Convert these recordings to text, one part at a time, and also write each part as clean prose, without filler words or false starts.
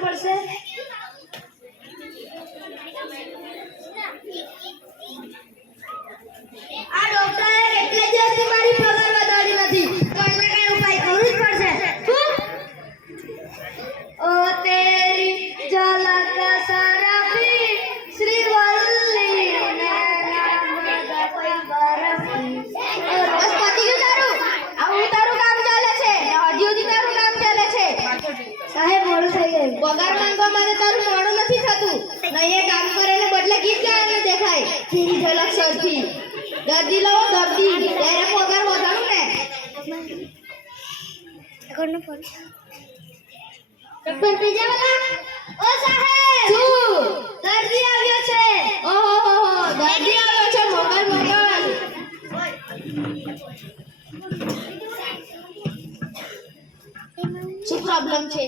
જવું પડશે. આ ડોક્ટરે એટલે દિવસથી મારી પગાર વધારી નથી, તો એને કઈ ઉપાય કરવું જ પડશે. ઓ તેરી ઝલક સરફી શ્રી વલ્લી ને નામદ કોઈ બરફી. બસ પતી ગયું તારું? આવું તારું કામ ચાલે છે ને હજી સુધી તારું કામ ચાલે છે? સાહેબ મોડું થઈ ગયું. પગાર માંગવા માટે તારું મોડું નથી થતું. નહીં એ કામ કરે ને બદલે ગીત ગાવાનું દેખાય. તેરી ઝલક સરફી દર્દી લો દર્દી ત્યારે પગાર વધારું ને. ડોક્ટર પેજાવાલા, ઓ સાહેબ શું દર્દી આવ્યો છે? ઓહો દર્દી આવ્યો છે. મોકલ મોકલ. શું પ્રોબ્લેમ છે?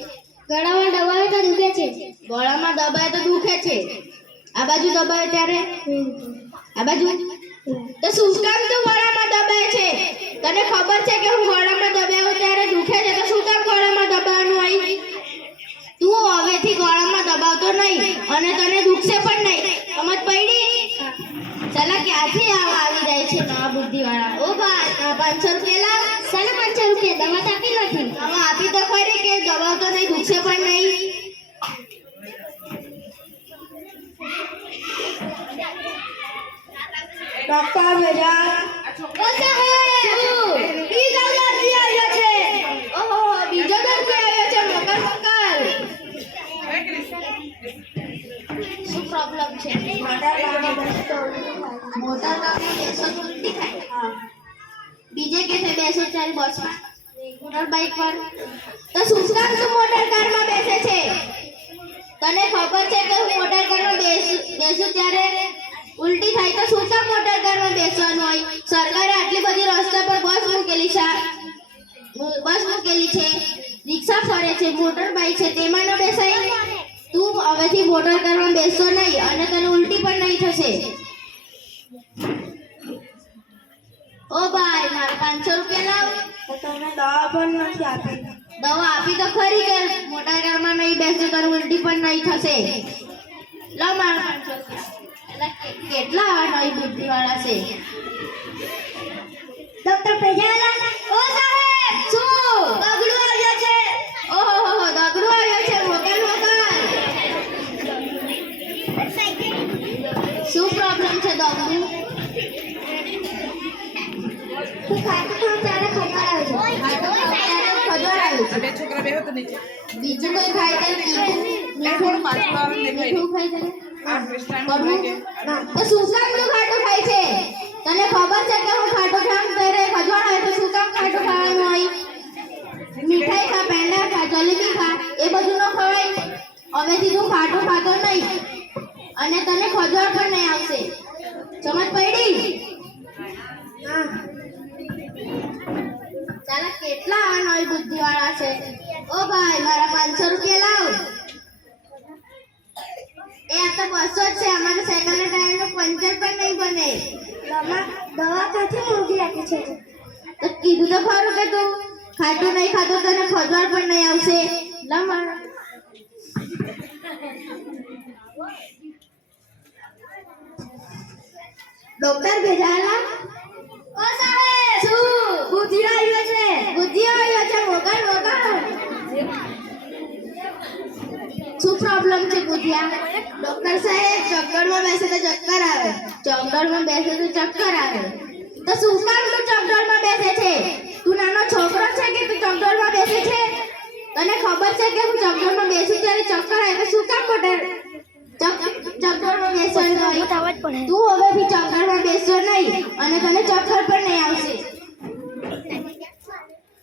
ગળામાં દબાવે તો દુખે છે. ગળામાં દબાવે તો દુખે છે. આ બાજુ દબાવે ત્યારે આ બાજુ તો શું કામ તું ગળામાં દબાવે છે? તને ખબર છે કે હું ગળામાં દબાવું ત્યારે દુખે છે, તો શું કામ ગળામાં દબાવવાનું હોય? તું હવેથી ગળામાં દબાવતો નહીં અને તને દુખશે પણ નહીં. સમજ પડી? ચાલા ક્યાંથી આવી જાય છે નવા બુદ્ધિવાળા. ઓ ભાઈ 500 રૂપિયા લાવ. સાલા 500 રૂપિયા દવા આપી નથી. દવા આપી તો ખરી કે દબાવતો નહીં, દુખશે પણ નહીં. ડોક્ટર બેજા ઓ સાહેબ બીજો દર્દી આવ્યો છે. ઓહો બીજો દર્દી આવ્યો છે. મોકલ મોકલ. શું પ્રોબ્લેમ છે? મોટર કામમાં બેસો તો ઉલટી થાય. બીજે કે છે બેસો ચાલી બસમાં મોટર બાઇક પર. તો શું કામ તું મોટર કારમાં બેસે છે? તને ખબર છે કે હું મોટર કારમાં બેસું ત્યારે ઉલટી થાય, તો શું કામ મોટર કારમાં બેસવાનું હોય? સરકારે આટલી બધી રસ્તા પર બસ મૂકેલી છે, રિક્ષા ફરે છે, મોટર બાઇક છે, તેમાં ન બેસાય? તું હવેથી મોટર કારમાં બેસતો નહીં અને તને ઉલટી પણ નહીં થશે. ઓ ભાઈ મારા 500 રૂપિયા લાવ. તો તને દવા પણ નથી આપી. દવા આપી તો ખરી કે મોટર કારમાં નહીં બેસતો તને ઉલટી પણ નહીં થશે. લાવ મારા 500 રૂપિયા. કેટલા આવા નવી બુદ્ધિવાળા છે. ડોક્ટર પેજાવાલા, ઓ સાહેબ શું દગડું આવ્યો છે? ઓહો દગડું આવ્યો છે. મોકલ મોકલ. શું પ્રોબ્લેમ છે દગડું? તું ખાતું ખાવ ત્યારે ખબર આવે છે. બે છોકરા બેહો તો નીચે. બીજું કોઈ ખાય તો મીઠું ખાઈ જાય. તો શું કામ તું ખાટું ખાય છે? તને ખબર છે કે હું ખાટું ખામ ત્યારે ખજવાળ આવે, તો શું કામ ખાટું ખાવાનું હોય? મીઠાઈ ખા, પેંડા ખા, જલેબી ખા, એ બધું ન ખવાય. હવેથી તું ખાટું ખાતો નહીં અને તને ખજવાળ પણ નહીં આવશે. સમજ પડી? ચાલા કેટલા આવા નવી બુદ્ધિવાળા છે. ઓ ભાઈ મારા 500 રૂપિયા લાવ. એ આ તો 200 જ છે. અમારા સાયકલના ટાયરનો પંચર પણ નહીં બને. દવા ક્યાંથી મોંઘી રાખી છે? તો કીધું તો ખરું કે તું ખાટું નહીં ખાતો તને ખજવાળ પણ નહીં આવશે. લમણ ડોક્ટર ભેજાલા, ઓ સાહેબ શું બુદ્ધિ આવ્યો છે? બુદ્ધિ આવ્યો છે. મોકલ મોકલ. શું પ્રોબ્લેમ છે બુદ્ધિયા? ડોક્ટર સાહેબ ચક્કરમાં બેસે તો ચક્કર આવે, ચક્કરમાં બેસે તો ચક્કર આવે. તો શું કામ તું ચક્કરમાં બેસે છે? તું નાનો છોકરો છે કે તું ચક્કરમાં બેસે છે? તને ખબર છે કે હું ચક્કરમાં બેસું ત્યારે ચક્કર આવે, તો શું કામ મોટર ચક્કરમાં બેસવાનું હોય? તું હવેથી ચક્કરમાં બેસતો નહીં અને તને ચક્કર પણ નહીં આવશે.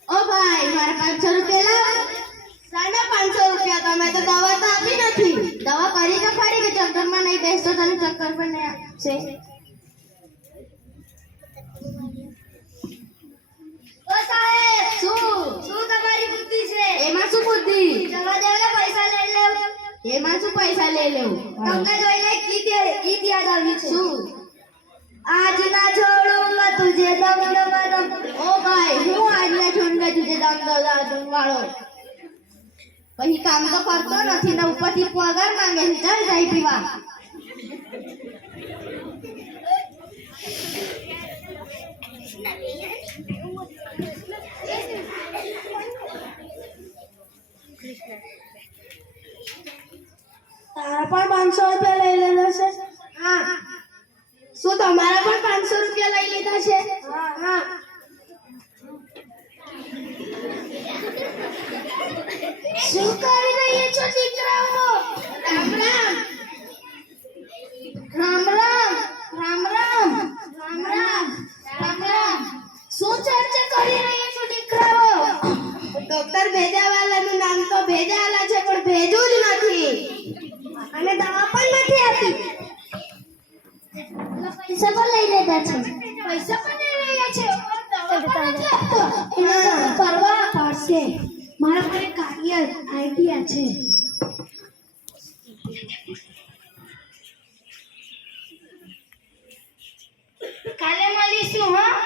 ઓ ભાઈ મારા 500 રૂપિયા લાવ. સાડા 500 રૂપિયા? તમે તો દવા તો આપી નથી. દવા કરી તો ખરી કે ચક્કરમાં નહીં બેસતો તને ચક્કર પણ નહીં આવશે. ઓ સાહેબ શું તમારી બુદ્ધિ છે? એમાં શું બુદ્ધિ? જવા દેવને પૈસા લઈ લેવ. એમાં શું પૈસા લઈ લેવું? તમને જોઈને ગીત યાદ આવ્યું છે. શું? આજ ના છોડુંગા તુજે દમ દમ દમ. ઓ ભાઈ હું આજ ના છોડુંગા તુજે દમ દમ દમ વાળો. પછી કામ તો કરતો નથી ને ઉપરથી પગાર માંગે છે. ચાલ ચાય પીવા. તારા પણ 500 રૂપિયા લઈ લેલા છે? હા. શું તમારા પણ 500 રૂપિયા લઈ લીધા છે? હા. શું કરી રહ્યા છો દીકરાઓ? રામ રામ. રામ રામ. રામ રામ. રામ રામ. રામ રામ. શું ચર્ચા કરી રહ્યા છો દીકરાઓ? ડોક્ટર ભેજાવાલાનું નામ તો ભેજાવાલા છે પણ ભેજું જ નથી. અને દવા પણ નથી આપી. પૈસા પણ લઈ લીધા છે. પૈસા પણ લઈ રહ્યા છે પણ દવા પણ નથી આપતો. એને કરવા પડશે. મારા પર એક આઈડિયા છે. કાલે મળીશું. હા,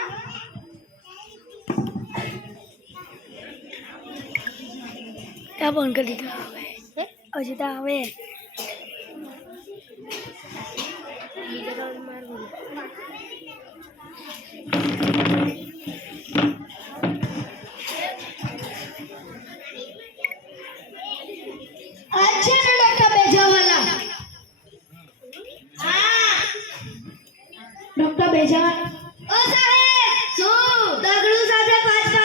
ત્યાં બંધ કરી દીધો. હજી તો આવે. અચ્છા ને ડોક્ટર ભેજાવાલા. હા, ડોક્ટર બેજાવાલા. ઓ સાહેબ. શું? દગડુ સાથે 5